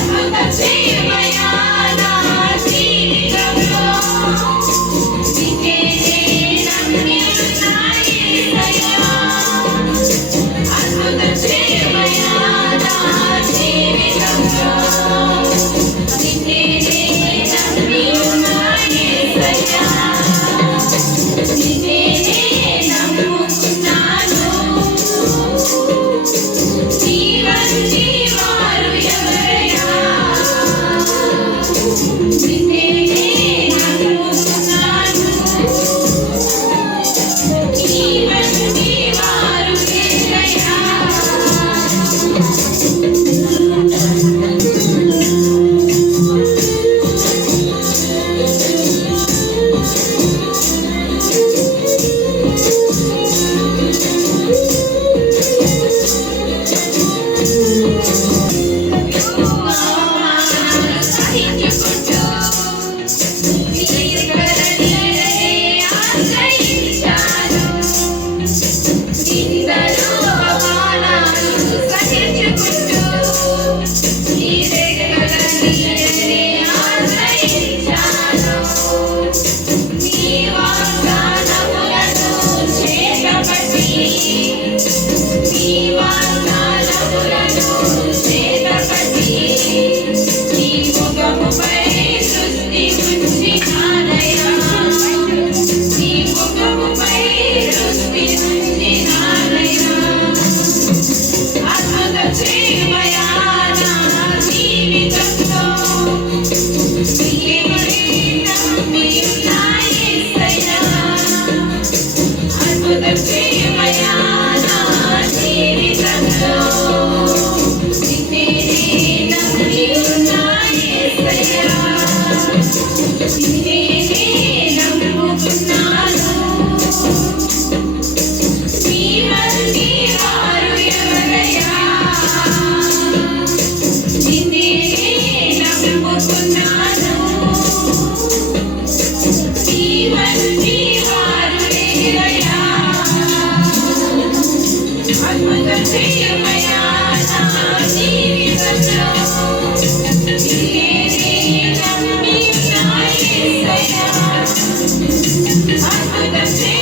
I'm the team. I'm gonna take you, my eyes, I'm leaving the Ти